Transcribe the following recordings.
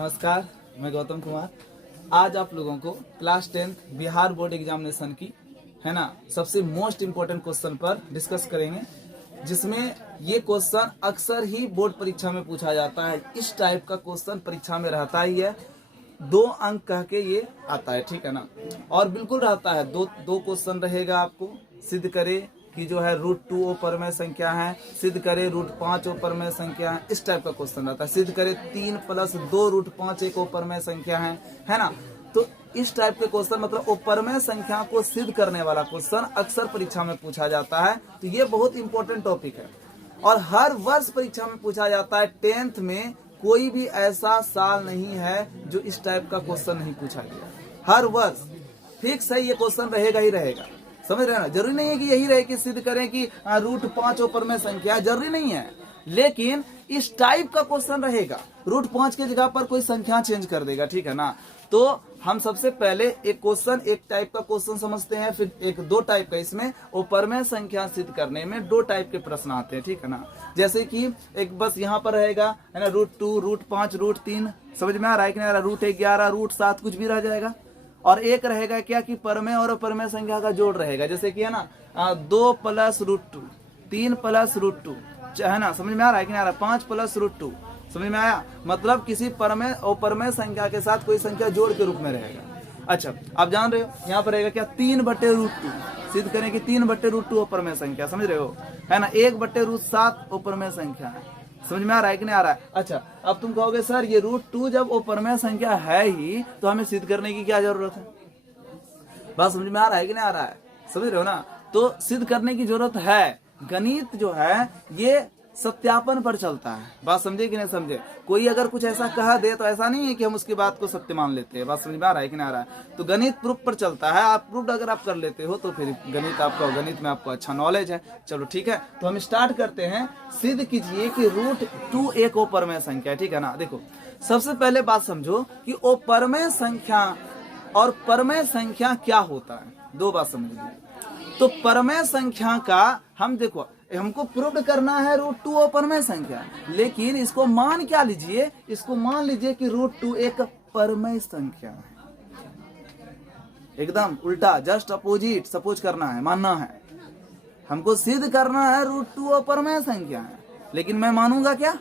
नमस्कार, मैं गौतम कुमार। आज आप लोगों को class 10th Bihar board examination की है ना सबसे मोस्ट इम्पोर्टेंट क्वेश्चन पर डिस्कस करेंगे, जिसमें ये क्वेश्चन अक्सर ही बोर्ड परीक्षा में पूछा जाता है। इस टाइप का क्वेश्चन परीक्षा में रहता ही है, 2 अंक कह के ये आता है, ठीक है ना। और बिल्कुल रहता है, दो क्वेश्चन रहेगा। आपको सिद्ध करे कि जो है √2 अपरमेय संख्या है, सिद्ध करे √5 अपरमेय संख्या है, इस टाइप का क्वेश्चन रहता है। सिद्ध करे 3 + 2 √5 एक अपरमेय संख्या है ना। तो इस टाइप के क्वेश्चन मतलब अपरमेय संख्या को सिद्ध करने वाला क्वेश्चन अक्सर परीक्षा में पूछा जाता है। तो ये बहुत इंपॉर्टेंट टॉपिक है और हर वर्ष परीक्षा में पूछा जाता है। 10th में कोई भी ऐसा साल नहीं है जो इस टाइप का क्वेश्चन नहीं पूछा गया। हर वर्ष फिक्स है, ये क्वेश्चन रहेगा ही रहेगा। समझ रहे हैं ना। जरूरी नहीं है कि यही रहे कि सिद्ध करें कि √5 अपरमेय संख्या, जरूरी नहीं है, लेकिन इस टाइप का क्वेश्चन रहेगा। √5 की जगह पर कोई संख्या चेंज कर देगा, ठीक है ना। तो हम सबसे पहले एक टाइप का क्वेश्चन समझते हैं, फिर एक 2 टाइप का। इसमें अपरमेय संख्या सिद्ध करने में 2 टाइप के प्रश्न आते हैं, ठीक है ना। जैसे कि एक बस यहाँ पर रहेगा है ना, √2 √5 √3, समझ में आ रहा है कि नहीं आ रहा। √11 √7 कुछ भी रह जाएगा। और एक रहेगा क्या कि परमेय और अपरमेय संख्या का जोड़ रहेगा, जैसे कि है ना 2 + √2, 3 + √2, है ना। समझ में आ रहा है कि नहीं आ रहा। 5 + √2, समझ में आया। मतलब किसी परमेय और परमेय संख्या के साथ कोई संख्या जोड़ के रूप में रहेगा। अच्छा, आप जान रहे हो यहाँ पर रहेगा क्या 3/√2, सिद्ध करें कि 3/√2 अपरमेय संख्या, समझ रहे हो, है ना। 1/√7 अपरमेय संख्या है। समझ में आ रहा है कि नहीं आ रहा है। अच्छा, अब तुम कहोगे सर ये √2 जब अपरमेय संख्या है ही तो हमें सिद्ध करने की क्या जरूरत है। बात समझ में आ रहा है कि नहीं आ रहा है, समझ रहे हो ना। तो सिद्ध करने की जरूरत है। गणित जो है ये सत्यापन पर चलता है। बात समझे कि नहीं समझे। कोई अगर कुछ ऐसा कह दे तो ऐसा नहीं है कि हम उसकी बात को सत्य मान लेते हैं। बात समझ में आ रहा है कि नहीं आ रहा है। तो गणित प्रूफ पर चलता है। आप प्रूफ अगर आप कर लेते हो तो फिर गणित में आपको अच्छा नॉलेज है। चलो ठीक है, तो हम स्टार्ट करते हैं। सिद्ध कीजिए कि √2 एक अपरमेय संख्या है, ठीक है ना। देखो, सबसे पहले बात समझो कि अपरमेय संख्या और परमेय संख्या क्या होता है। 2 बात समझ लीजिए। तो परमेय संख्या का हम देखो, हमको प्रूव करना है √2 अपरमेय संख्या, लेकिन इसको मान क्या लीजिए, इसको मान लीजिए कि √2 एक परमेय संख्या है। एकदम उल्टा, जस्ट अपोजिट सपोज करना है, मानना है। हमको सिद्ध करना है √2 अपरमेय संख्या है, लेकिन मैं मानूंगा क्या।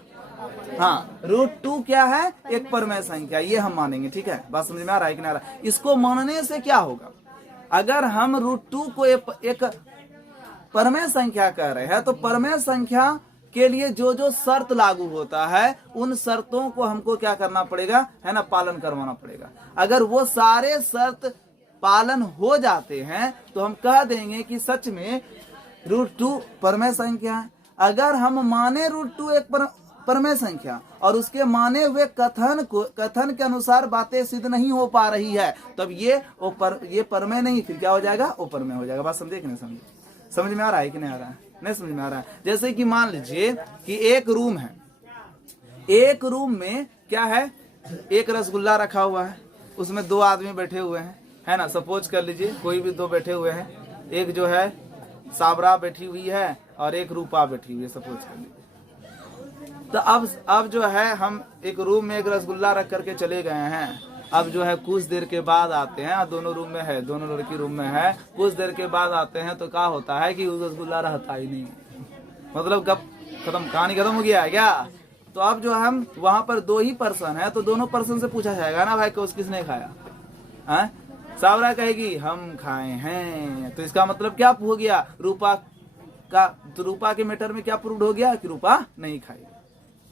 हाँ, √2 क्या है, एक परमेय संख्या, ये हम मानेंगे, ठीक है। बात समझ में आ रहा है कि नहीं आ रहा। इसको मानने से क्या होगा, अगर हम √2 को एक परमेय संख्या कह रहे हैं तो परमेय संख्या के लिए जो जो शर्त लागू होता है उन शर्तों को हमको क्या करना पड़ेगा, है ना, पालन करवाना पड़ेगा। अगर वो सारे शर्त पालन हो जाते हैं तो हम कह देंगे कि सच में √2 परमेय संख्या है। अगर हम माने √2 एक परमेय संख्या और उसके माने हुए कथन के अनुसार बातें सिद्ध नहीं हो पा रही है, तब ये परमेय नहीं, फिर क्या हो जाएगा, अपरमेय हो जाएगा। बात समझे कि नहीं समझे। समझ में आ रहा है कि नहीं आ रहा है। नहीं समझ में आ रहा है। जैसे कि मान लीजिए कि एक रूम है, एक रूम में क्या है, एक रसगुल्ला रखा हुआ है, उसमें 2 आदमी बैठे हुए हैं, है ना। सपोज कर लीजिए कोई भी 2 बैठे हुए हैं, एक जो है साबरा बैठी हुई है और एक रूपा बैठी हुई है, सपोज कर लीजिए। तो अब जो है हम एक रूम में एक रसगुल्ला रख करके चले गए हैं। अब जो है कुछ देर के बाद आते हैं, दोनों रूम में है, दोनों लड़की रूम में है। कुछ देर के बाद आते हैं तो क्या होता है कि उस रसगुल्ला रहता ही नहीं, मतलब कब खत्म, कहानी खत्म हो गया है क्या। तो अब जो हम वहां पर 2 ही पर्सन है तो दोनों पर्सन से पूछा जाएगा ना, भाई किसने खाया है। सावरा कहेगी हम खाए हैं, तो इसका मतलब क्या हो गया, रूपा का, तो रूपा के मैटर में क्या प्रूव हो गया कि रूपा नहीं खाई।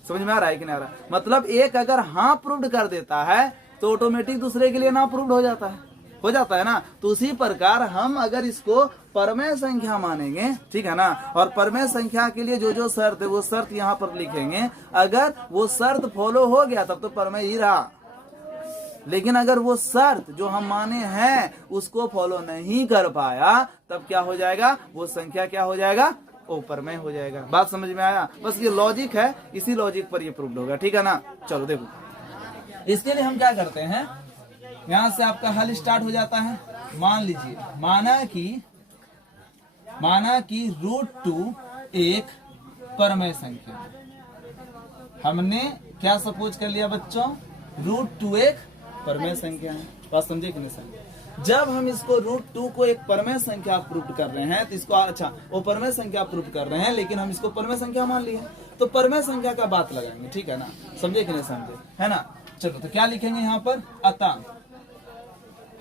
समझ में आ रहा है कि नहीं आ रहा। मतलब एक अगर हाँ प्रूव कर देता है तो ऑटोमेटिक दूसरे के लिए ना प्रूव हो जाता है ना। तो उसी प्रकार हम अगर इसको परमेय संख्या मानेंगे, ठीक है ना, और परमेय संख्या के लिए जो जो शर्त है वो शर्त यहाँ पर लिखेंगे। अगर वो शर्त फॉलो हो गया तब तो परमेय ही रहा, लेकिन अगर वो शर्त जो हम माने हैं उसको फॉलो नहीं कर पाया तब क्या हो जाएगा, वो संख्या क्या हो जाएगा, अपरमेय हो जाएगा। बात समझ में आया। बस ये लॉजिक है, इसी लॉजिक पर ये प्रूव होगा, ठीक है ना। चलो देखो, इसके लिए हम क्या करते हैं, यहां से आपका हल स्टार्ट हो जाता है। मान लीजिए, माना कि √2 एक परमेय संख्या। हमने क्या सपोज कर लिया बच्चों, √2 एक परमेय संख्या है। बात समझे कि नहीं समझे? जब हम इसको √2 को एक परमेय संख्या प्रूव कर रहे हैं तो इसको अच्छा वो परमेय संख्या प्रूव कर रहे हैं, लेकिन हम इसको परमेय संख्या मान लिए तो परमेय संख्या का बात लगाएंगे, ठीक है ना? समझे कि नहीं समझे, है ना? चलो तो क्या लिखेंगे यहाँ पर, अतः,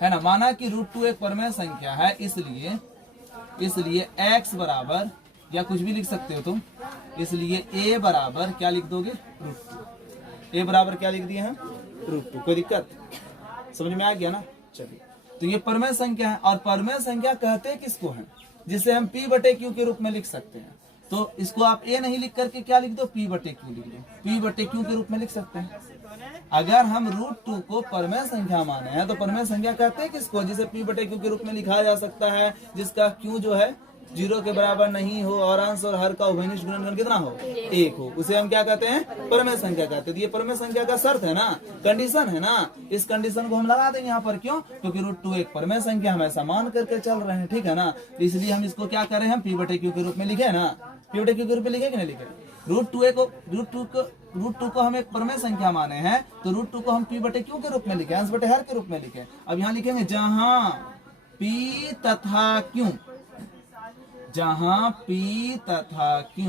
है ना, माना कि √2 एक परमेय संख्या है, इसलिए x बराबर, या कुछ भी लिख सकते हो तुम, इसलिए a बराबर क्या लिख दोगे, √2। a बराबर क्या लिख दिए हैं, √2। कोई दिक्कत समझ में आ गया ना? चलिए, तो ये परमेय संख्या है, और परमेय संख्या कहते किसको है, जिसे हम p/q के रूप में लिख सकते हैं। तो इसको आप a नहीं लिख करके क्या लिख दो, p/q लिख दो, p/q के रूप में लिख सकते हैं। अगर हम √2 को परमेय संख्या माने हैं तो परमेय संख्या कहते हैं किसको, जिसे p/q के रूप में लिखा जा सकता है, जिसका q जो है 0 के बराबर नहीं हो और अंश और हर का उभयनिष्ठ गुणनफल कितना हो, 1 हो, उसे हम क्या कहते हैं, परमेय संख्या कहते हैं। ये परमेय संख्या का शर्त है ना, कंडीशन है ना, इस कंडीशन को हम लगा देंगे यहाँ पर। क्यों? क्योंकि √2 एक परमेय संख्या हम ऐसा मान करके चल रहे हैं, ठीक है ना? इसलिए हम इसको क्या करें, हम p/q के रूप में लिखे ना, p/q के रूप में लिखे कि नहीं लिखे? √2 को हम एक परमेय संख्या माने हैं तो √2 को हम p/q के रूप में लिखे, अंश बटे हर के रूप में लिखे। अब यहाँ लिखेंगे जहां p तथा q, जहां p तथा q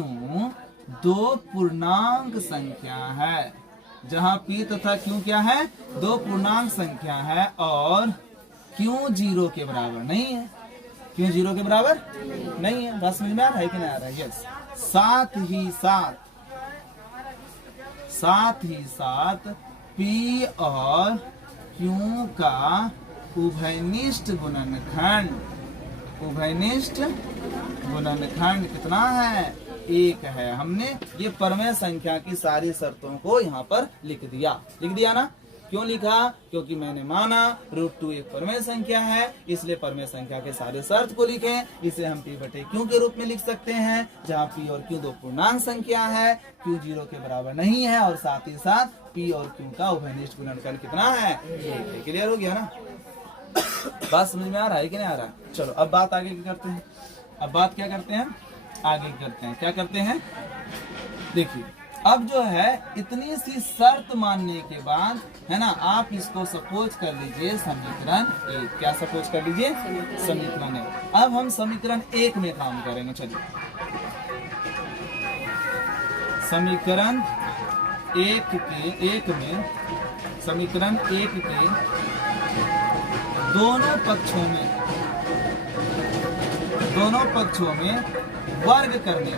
दो पूर्णांक संख्या है, जहां p तथा q क्या है, दो पूर्णांक संख्या है, और q 0 के बराबर नहीं है, q 0 के बराबर नहीं है। बात समझ में आ रहा है कि नहीं आ रहा है? यस। साथ ही साथ p और q का उभयनिष्ठ गुणनखंड कितना है, 1 है। हमने ये परमेय संख्या की सारी शर्तों को यहाँ पर लिख दिया ना? क्यों लिखा? क्योंकि मैंने माना √2 एक परमेय संख्या है, इसलिए परमेय संख्या के सारे शर्त को लिखे। इसे हम p/q के रूप में लिख सकते हैं, जहाँ p और q दो पूर्णांक संख्या है, q 0 के बराबर नहीं है, और साथ ही साथ p और q का उभयनिष्ठ गुणनखंड कितना है, 1 है। क्लियर हो गया ना? बात समझ में आ रहा है कि नहीं आ रहा? चलो अब बात आगे क्या करते हैं, आगे क्या करते हैं, देखिए अब जो है इतनी सी शर्त मानने के बाद, है ना, आप इसको सपोज कर लीजिए समीकरण 1। क्या सपोज कर लीजिए, समीकरण 1। अब हम समीकरण 1 में काम करेंगे। चलिए, समीकरण 1 के दोनों पक्षों में वर्ग करने,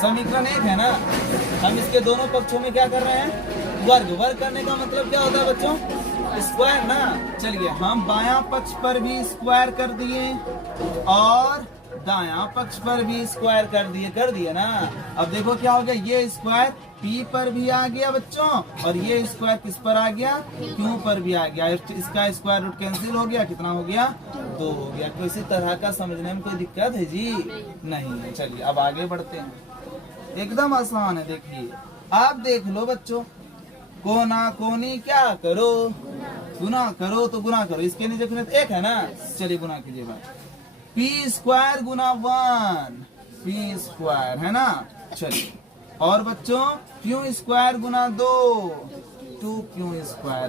समीकरण 1 है ना, हम इसके दोनों पक्षों में क्या कर रहे हैं, वर्ग करने का मतलब क्या होता है बच्चों, स्क्वायर ना। चलिए, हम बायां पक्ष पर भी स्क्वायर कर दिए और दायां पक्ष पर भी स्क्वायर कर दिए ना। अब देखो क्या हो गया, ये स्क्वायर p पर भी आ गया बच्चों, और ये स्क्वायर किस पर आ गया, q पर भी आ गया। इसका स्क्वायर रूट कैंसिल हो गया, कितना हो गया, 2 हो गया। तो इसी तरह का समझने में कोई दिक्कत है जी? नहीं है। चलिए अब आगे बढ़ते हैं, एकदम आसान है। देखिए, आप देख लो बच्चों, कोना कोनी क्या करो, गुना करो, तो गुना करो, इसके नीचे तो 1 है ना। चलिए गुना कीजिए, बात p² गुना 1 p² है ना। चलिए, और बच्चों q² गुना 2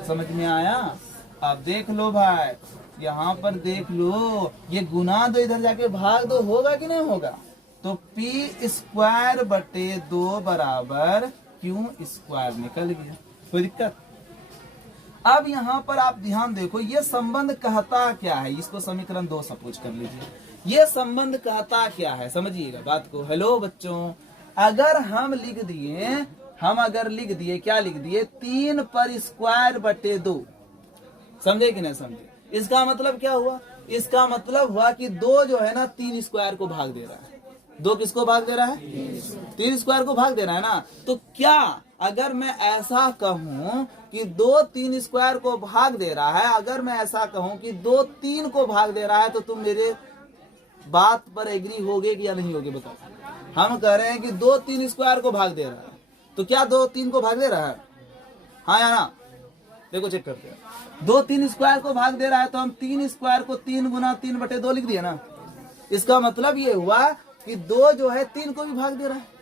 समझ में आया? अब देख लो भाई, यहाँ पर देख लो, ये गुना 2 इधर जाके भाग 2 होगा कि नहीं होगा? तो p² बटे 2 बराबर q² निकल गया। कोई दिक्कत? अब यहाँ पर आप ध्यान देखो, ये संबंध कहता क्या है, इसको समीकरण 2 सपोज कर लीजिए। ये संबंध कहता क्या है, समझिएगा बात को। हेलो बच्चों, अगर हम लिख दिए क्या लिख दिए, 3 पर स्क्वायर बटे 2, समझे कि नहीं समझे? इसका मतलब क्या हुआ, इसका मतलब हुआ कि 2 जो है ना 3 स्क्वायर को भाग दे रहा है। 2 किसको भाग दे रहा है, 3 स्क्वायर को भाग दे रहा है ना। तो क्या अगर मैं ऐसा कहूं कि 2 3 स्क्वायर को भाग दे रहा है, अगर मैं ऐसा कहूं कि 2 3 को भाग दे रहा है, तो तुम मेरे बात पर एग्री होगे कि या नहीं होगे बताओ? हम कह रहे हैं कि 2 3 स्क्वायर को भाग दे रहा है, तो क्या 2 3 को भाग दे रहा है? हाँ या ना? देखो चेक करते हैं, 2 3 स्क्वायर को भाग दे रहा है, तो हम 3 स्क्वायर को 3 गुना 3 बटे 2 लिख दिए ना। इसका मतलब ये हुआ कि 2 जो है 3 को भी भाग दे रहा है।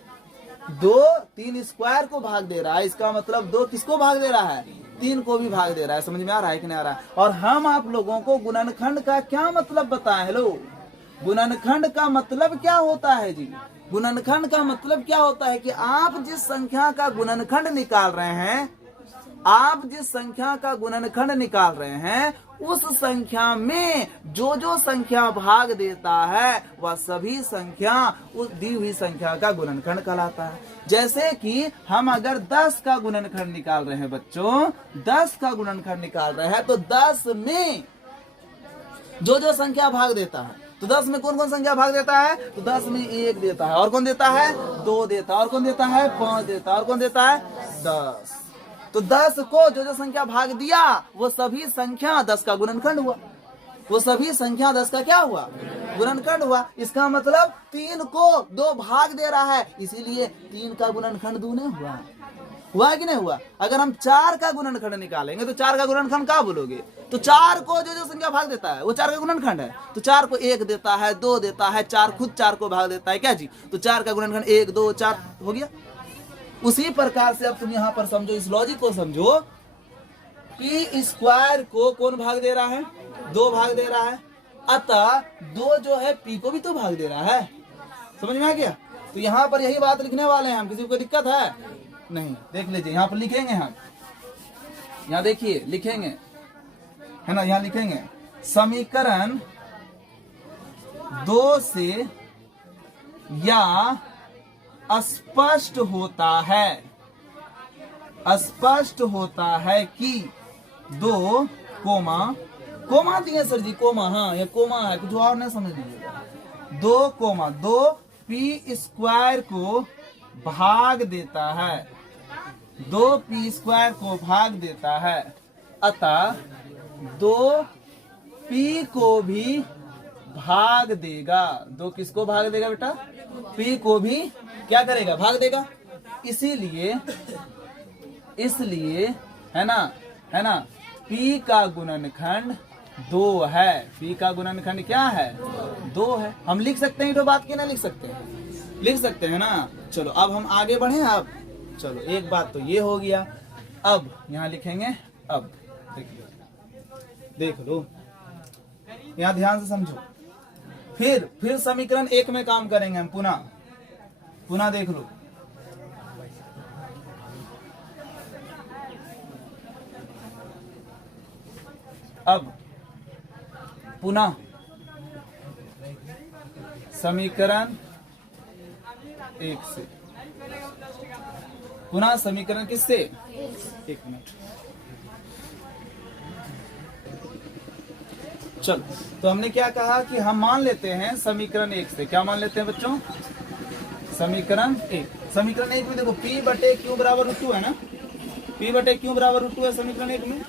दो 3 स्क्वायर को भाग दे रहा है, इसका मतलब 2 किसको भाग दे रहा है? 3 को भी भाग दे रहा है। समझ में आ रहा है कि नहीं आ रहा है? और हम आप लोगों को गुणनखंड का क्या मतलब बताएं? हेलो, गुणनखंड का मतलब क्या होता है जी? गुणनखंड का मतलब क्या होता है कि आप जिस संख्या का गुणनखंड निकाल रहे हैं, आप जिस संख्या का गुणनखंड निकाल रहे हैं, उस संख्या में जो जो संख्या भाग देता है वह सभी संख्या उस दी हुई संख्या का गुणनखंड कहलाता है। जैसे कि हम अगर 10 का गुणनखंड निकाल रहे हैं बच्चों, 10 का गुणनखंड निकाल रहे हैं, तो 10 में जो जो संख्या भाग देता है, तो 10 में कौन कौन संख्या भाग देता है? तो 10 में 1 देता है, और कौन देता है? 2 देता है, और कौन देता है? 5 देता है, और कौन देता है? 10। तो 10 को जो जो संख्या भाग दिया वो सभी संख्या 10 का गुणनखंड हुआ। वो सभी संख्या 10 का क्या हुआ? गुणनखंड हुआ। इसका मतलब 3 को 2 भाग दे रहा है, इसीलिए 3 का गुणनखंड 2 नहीं हुआ। हुआ कि नहीं हुआ? अगर हम 4 का गुणनखंड निकालेंगे तो 4 का गुणनखंड क्या बोलोगे? तो 4 को जो जो संख्या भाग देता है वो 4 का गुणनखंड है। तो 4 को 1 देता है, 2 देता है, 4 खुद 4 को भाग देता है क्या जी? तो 4 का गुणनखंड 1 2 4 हो गया। उसी प्रकार से अब तुम यहाँ पर समझो, इस लॉजिक को समझो कि स्क्वायर को कौन भाग दे रहा है? 2 भाग दे रहा है, अतः 2 जो है पी को भी तो भाग दे रहा है। समझ में आ गया? तो यहाँ पर यही बात लिखने वाले हैं हम। किसी को दिक्कत है? नहीं। देख लीजिए, यहाँ पर लिखेंगे हम, यहाँ देखिए लिखेंगे, है ना, यहाँ लिखेंगे समीकरण 2 से या स्पष्ट होता है, स्पष्ट होता है कि 2 कोमा दिए सर जी, कोमा, हाँ ये कोमा है, कुछ और नहीं समझ लीजिएगा। 2 पी स्क्वायर को भाग देता है, 2 पी स्क्वायर को भाग देता है, अतः 2 पी को भी भाग देगा। 2 किसको भाग देगा बेटा? पी को भी क्या करेगा? भाग देगा। इसलिए है ना, पी का गुणनखंड 2 है। पी का गुणनखंड क्या है? 2 है। हम लिख सकते हैं, तो बात की नहीं लिख सकते हैं? लिख सकते हैं ना। चलो अब हम आगे बढ़े। अब चलो एक बात तो ये हो गया। अब यहाँ लिखेंगे, अब देख लो, यहाँ ध्यान से समझो। फिर समीकरण 1 में काम करेंगे हम, पुनः देख लो। अब पुनः समीकरण 1 से, पुनः समीकरण किससे? 1 मिनट। चलो, तो हमने क्या कहा कि हम मान लेते हैं समीकरण 1 से। क्या मान लेते हैं बच्चों? समीकरण 1 में देखो P/Q बराबर √2 है ना, P/Q बराबर √2 है समीकरण 1 में।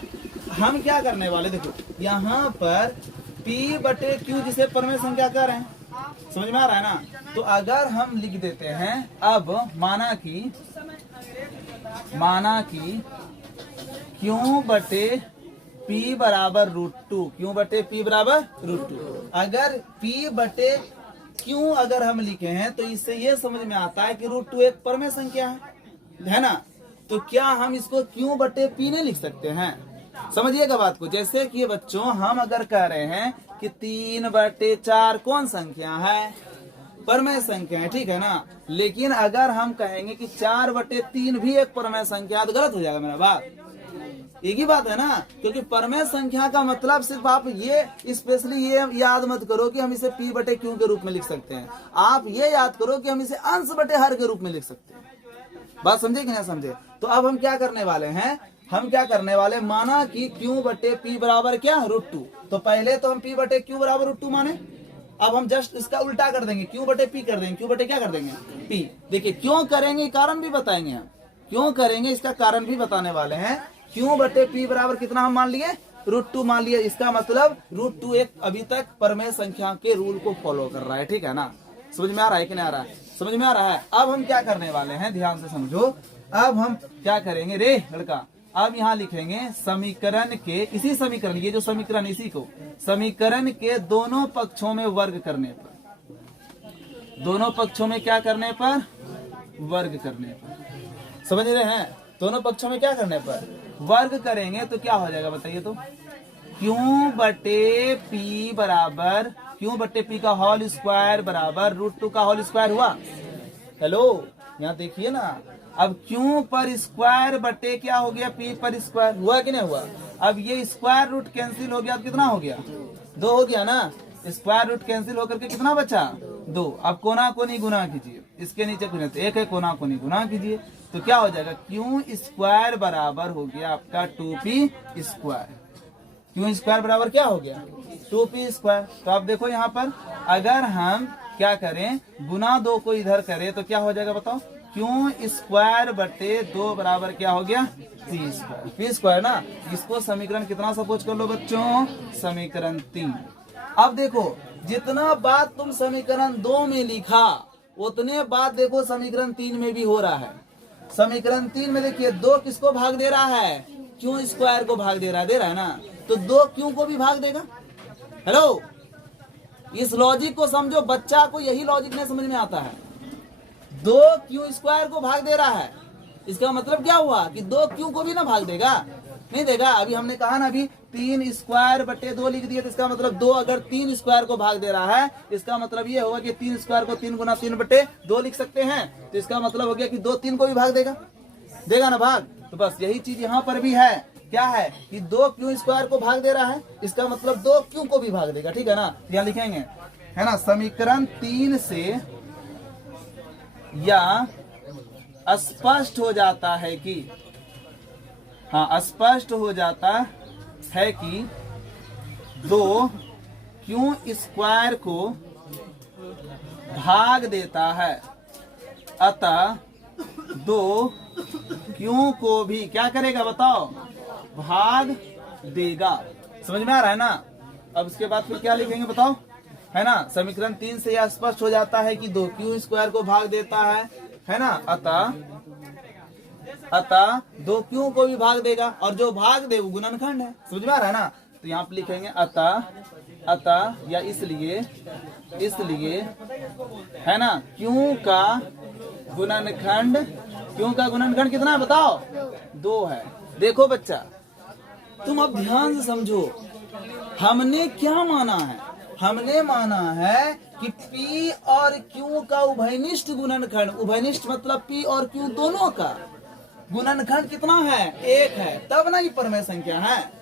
हम क्या करने वाले, देखो यहाँ पर P/Q जिसे परमेय संख्या कह रहे हैं, समझ में आ रहा है ना? तो अगर हम लिख देते हैं, अब माना कि Q/P बराबर √2, Q/P बराबर √2। अगर P/Q अगर हम लिखे हैं तो इससे ये समझ में आता है कि √2 एक परमेय संख्या है ना। तो क्या हम इसको Q/P नहीं लिख सकते हैं? समझिएगा बात को। जैसे कि बच्चों हम अगर कह रहे हैं कि 3/4 कौन संख्या है? परमेय संख्या है, ठीक है ना। लेकिन अगर हम कहेंगे कि 4/3 भी एक परमेय संख्या, तो गलत हो जाएगा मेरा बात। एक ही बात है ना, क्योंकि परमेय संख्या का मतलब सिर्फ आप ये स्पेशली ये याद मत करो कि हम इसे P/Q के रूप में लिख सकते हैं। आप ये याद करो कि हम इसे अंश बटे हर के रूप में लिख सकते हैं। बात समझे कि नहीं समझे? तो अब हम क्या करने वाले हैं, माना कि Q/P बराबर क्या? √2। तो पहले तो हम P/Q बराबर √2 माने। अब हम जस्ट इसका उल्टा कर देंगे, Q/P कर देंगे। Q/P क्या कर देंगे? P। देखिए क्यों करेंगे, कारण भी बताएंगे हम क्यों करेंगे, इसका कारण भी बताने वाले हैं। Q/P बराबर कितना हम मान लिए? √2 मान लिए। इसका मतलब √2 एक अभी तक परमेय संख्या के रूल को फॉलो कर रहा है, ठीक है ना। समझ में आ रहा है कि नहीं आ रहा है? समझ में आ रहा है। अब हम क्या करने वाले हैं, ध्यान से समझो। अब हम क्या करेंगे रे लड़का, अब यहाँ लिखेंगे समीकरण के, इसी समीकरण, ये जो समीकरण, इसी को समीकरण के दोनों पक्षों में वर्ग करने पर, दोनों पक्षों में क्या करने पर? वर्ग करने पर। समझ रहे हैं? दोनों पक्षों में क्या करने पर वर्ग करेंगे तो क्या हो जाएगा बताइए तो। क्यू बटे पी बराबर क्यू बटे पी का होल स्क्वायर बराबर √2 का होल स्क्वायर हुआ। हेलो, यहाँ देखिए ना, अब क्यू पर स्क्वायर बटे क्या हो गया, पी पर स्क्वायर हुआ कि नहीं हुआ। अब ये स्क्वायर रूट कैंसिल हो गया, अब कितना हो गया, 2 हो गया ना। स्क्वायर रूट कैंसिल होकर के कितना बचा, 2। अब कोना कोनी गुना कीजिए, इसके नीचे कुछ 1 है, कोना कोनी गुना कीजिए तो क्या हो जाएगा, क्यू स्क्वायर बराबर हो गया आपका 2p स्क्वायर। क्यू स्क्वायर बराबर क्या हो गया, 2p स्क्वायर। तो आप देखो यहाँ पर अगर हम क्या करें, गुना 2 को इधर करें तो क्या हो जाएगा बताओ, क्यू स्क्वायर बटे 2 बराबर क्या हो गया, पी स्क्वायर। पी स्क्वायर ना, इसको समीकरण कितना सपोज कर लो बच्चों, समीकरण 3। अब देखो जितना बात तुम समीकरण 2 में लिखा उतने बात देखो समीकरण 3 में भी हो रहा है। समीकरण 3 में देखिए 2 किसको भाग दे रहा है, क्यू स्क्वायर को भाग दे रहा है ना, तो 2 क्यू को भी भाग देगा। हेलो, इस लॉजिक को समझो, बच्चा को यही लॉजिक नहीं समझ में आता है। 2 क्यू स्क्वायर को भाग दे रहा है, इसका मतलब क्या हुआ कि 2 क्यू को भी ना भाग देगा, नहीं देगा। अभी हमने कहा ना, अभी 3 स्क्वायर बटे 2 लिख दिए तो इसका मतलब 2 अगर 3 स्क्वायर को भाग दे रहा है, इसका मतलब ये होगा कि 3 स्क्वायर को 3 गुना 3 बटे 2 लिख सकते हैं। तो इसका मतलब हो गया कि 2 3 को भी भाग देगा ना भाग। तो बस यही चीज यहाँ पर भी है, क्या है कि 2 क्यू स्क्वायर को भाग दे रहा है, इसका मतलब 2 क्यू को भी भाग देगा। ठीक है ना, यहाँ लिखेंगे है ना, समीकरण 3 से या स्पष्ट हो जाता है कि, हाँ स्पष्ट हो जाता है कि 2 क्यू स्क्वायर को भाग देता है, अतः 2 क्यू को भी क्या करेगा बताओ, भाग देगा। समझ में आ रहा है ना। अब उसके बाद फिर क्या लिखेंगे बताओ, है ना, समीकरण 3 से यह स्पष्ट हो जाता है कि 2 क्यू स्क्वायर को भाग देता है ना, अतः 2 क्यू को भी भाग देगा, और जो भाग दे वो गुणनखंड है। समझ में आ रहा है ना। तो यहाँ पे लिखेंगे अतः या इसलिए है ना, क्यू का गुणनखंड कितना है बताओ, 2 है। देखो बच्चा, तुम अब ध्यान से समझो, हमने क्या माना है, हमने माना है कि P और Q का उभयनिष्ठ गुणनखंड, उभयनिष्ठ मतलब P और Q दोनों का गुणनखंड कितना है, 1 है। तब ना ये परमेय संख्या है,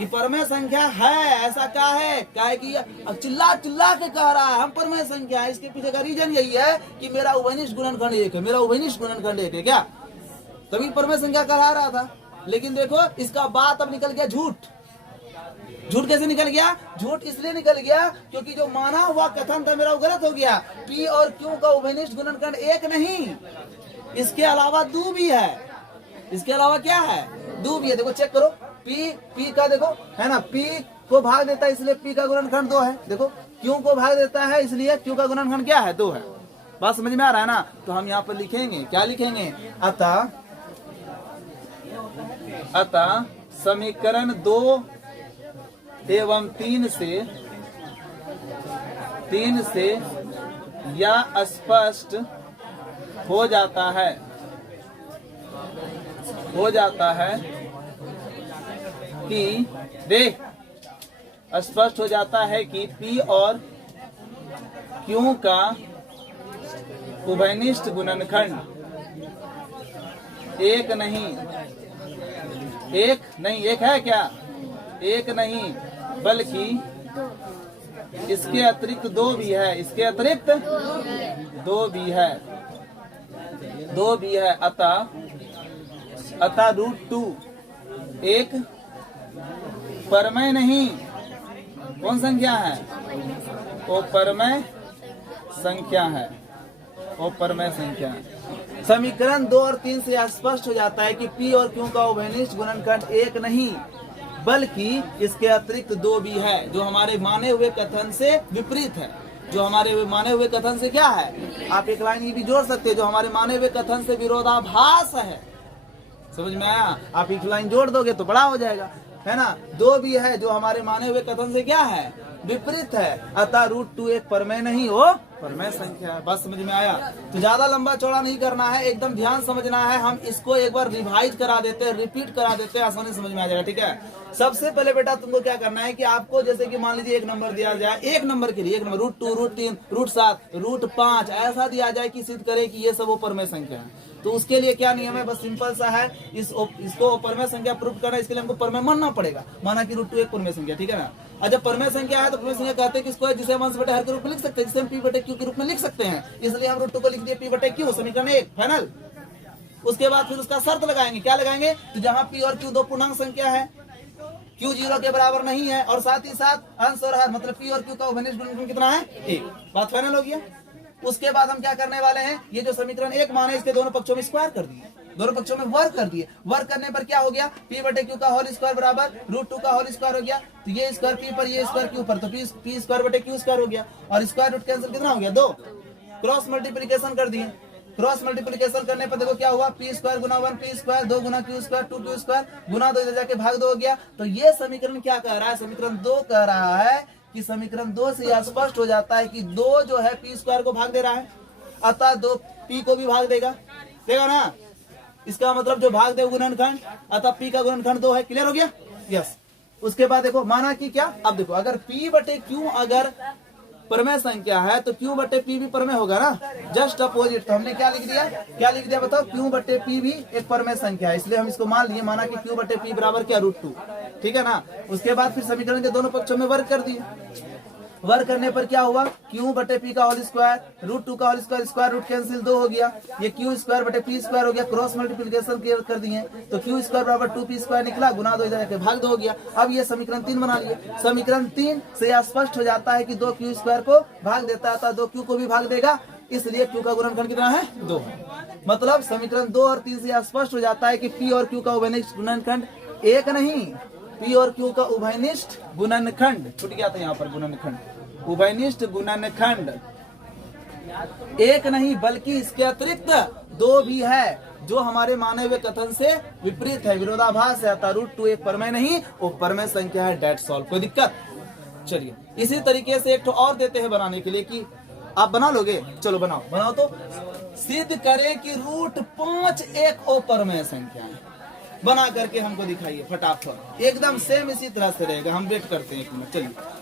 ये परमेय संख्या है। ऐसा क्या है, कि चिल्ला के कह रहा है हम परमेय संख्या है। इसके पीछे का रीजन यही है कि मेरा उभयनिष्ठ गुणनखंड 1 है, मेरा उभयनिष्ठ गुणनखंड 1 है, क्या तभी परमेय संख्या कहा रहा था। लेकिन देखो इसका बात अब निकल गया झूठ। झूठ कैसे निकल गया, झूठ इसलिए निकल गया क्योंकि जो माना हुआ कथन था मेरा वो गलत हो गया। P और Q का उभयनिष्ठ गुणनखंड 1 नहीं, इसके अलावा 2 भी है। इसके अलावा क्या है, 2 भी है। देखो चेक करो, P का देखो है ना, P को भाग देता है इसलिए P का गुणनखंड 2 है। देखो Q को भाग देता है इसलिए Q का गुणनखंड क्या है, 2 है। बात समझ में आ रहा है ना। तो हम यहाँ पर लिखेंगे, क्या लिखेंगे, अतः समीकरण 2 एवं 3 से यह स्पष्ट हो जाता है कि स्पष्ट हो जाता है कि P और Q का उभयनिष्ठ गुणनखंड 1 है क्या, 1 नहीं बल्कि इसके अतिरिक्त 2 भी है, इसके अतिरिक्त 2 भी है। अतः √2 एक परमेय नहीं, कौन संख्या है, वो परमेय संख्या है, वो परमेय संख्या है। समीकरण 2 और 3 से स्पष्ट हो जाता है कि P और Q का उभयनिष्ठ गुणनखंड 1 नहीं बल्कि इसके अतिरिक्त 2 भी है, जो हमारे माने हुए कथन से विपरीत है। जो हमारे माने हुए कथन से क्या है, आप एक लाइन ये भी जोड़ सकते हैं, जो हमारे माने हुए कथन से विरोधाभास है। समझ में आया, आप एक लाइन जोड़ दोगे तो बड़ा हो जाएगा, है ना। 2 भी है जो हमारे माने हुए कथन से क्या है, विपरीत है। अतः √2 एक परमेय नहीं हो परमेय संख्या है। बात समझ में आया? तो ज्यादा लंबा चौड़ा नहीं करना है, एकदम ध्यान समझना है। हम इसको एक बार रिवाइज करा देते हैं, रिपीट करा देते हैं, आसानी समझ में आ जाएगा। ठीक है, सबसे पहले बेटा तुमको क्या करना है कि आपको जैसे कि मान लीजिए एक नंबर दिया जाए, एक नंबर के लिए एक नंबर √2, √3, √7, √5 ऐसा दिया जाए कि सिद्ध करे कि ये सब वो परमेय संख्या है। तो उसके लिए क्या नियम है? बस सिंपल सा है, इसको परमेय संख्या प्रूव करना है। इसके लिए हमको परमेय मानना पड़ेगा। माना कि √2 एक परमेय संख्या, ठीक है ना। और जब परमेय संख्या है तो परमेय संख्या कहते हैं किसको है? जिसे हम अंश बटे हर के रूप में लिख सकते हैं, जिसे हम p/q के रूप में लिख सकते हैं। इसलिए हम √2 को लिख दिए p/q, समीकरण 1 फाइनल। उसके बाद फिर उसका शर्त लगाएंगे। क्या लगाएंगे? तो जहां p और q दो पूर्णांक संख्या है, q 0 के बराबर नहीं है, और साथ ही साथ अंश और हर मतलब p और q का उभयनिष्ठ गुणनखंड कितना है? 1। बात फाइनल हो गया। उसके बाद हम क्या करने वाले हैं? ये जो समीकरण 1 माने इसके दोनों पक्षों में स्क्वायर कर दिए, दोनों पक्षों में वर्ग कर दिए। वर्ग करने पर क्या हो गया? p/q का होल स्क्वायर बराबर √2 का होल स्क्वायर हो गया। तो ये स्क्वायर p पर, ये स्क्वायर q पर, तो p स्क्वायर / q स्क्वायर हो गया। और स्क्वायर रूट कैंसिल कितना हो गया? 2। क्रॉस मल्टीप्लीकेशन कर दिए। क्रॉस मल्टीप्लीकेशन करने पर देखो क्या हुआ? p स्क्वायर गुना 1 p स्क्वायर, 2 गुना q स्क्वायर 2q स्क्वायर गुना 2 इधर जाके भाग 2 हो गया। तो ये समीकरण क्या कह रहा है? समीकरण 2 कह रहा है कि समीकरण 2 से यह स्पष्ट हो जाता है कि 2 जो है p स्क्वायर को भाग दे रहा है, अतः 2 p को भी भाग देगा ना। इसका मतलब जो भाग दे गुणनखंड, अतः p का गुणनखंड 2 है। क्लियर हो गया? यस। उसके बाद देखो माना कि क्या, अब देखो अगर p/q अगर परमेय संख्या है तो q/p भी परमेय होगा ना, जस्ट अपोजिट। तो हमने क्या लिख दिया बताओ? q/p भी एक परमेय संख्या है, इसलिए हम इसको मान लिए। माना कि q/p बराबर क्या? √2। ठीक है ना। उसके बाद फिर समीकरण के दोनों पक्षों में वर्ग कर दिए। वर्ग करने पर क्या हुआ? q/p का होल स्क्वायर, √2 का whole square, square root cancel 2 हो गया। ये q स्क्वायर / p स्क्वायर हो गया। क्रॉस मल्टीप्लिकेशन कर दिए तो q स्क्वायर बराबर 2p स्क्वायर निकला, गुना 2 इधर जाके भाग 2 हो गया। अब ये समीकरण 3 बना लिए। समीकरण 3 से यह स्पष्ट हो जाता है कि 2q स्क्वायर को भाग देता है, 2q को भी भाग देगा, इसलिए q का गुणनखंड कितना है? 2 है। मतलब समीकरण 2 और 3 से यह स्पष्ट हो जाता है कि p और q का उभयनिष्ठ गुणनखंड 1 नहीं, p और q का उभयनिष्ठ गुणनखंड, छूट गया था यहाँ पर गुणनखंड, उभयनिष्ठ गुणनखंड 1 नहीं बल्कि इसके अतिरिक्त 2 भी है, जो हमारे माने हुए कथन से विपरीत है, विरोधाभास है। अतः √2 एक परमेय नहीं, वो परमेय संख्या है। That solve. कोई दिक्कत? चलिए इसी तरीके से एक तो और देते हैं बनाने के लिए, कि आप बना लोगे? चलो बनाओ तो सिद्ध करें कि √5 एक अपरमेय संख्या है। बना करके हमको दिखाइए फटाफट, एकदम सेम इसी तरह से रहेगा। हम वेट करते हैं 1 मिनट। चलिए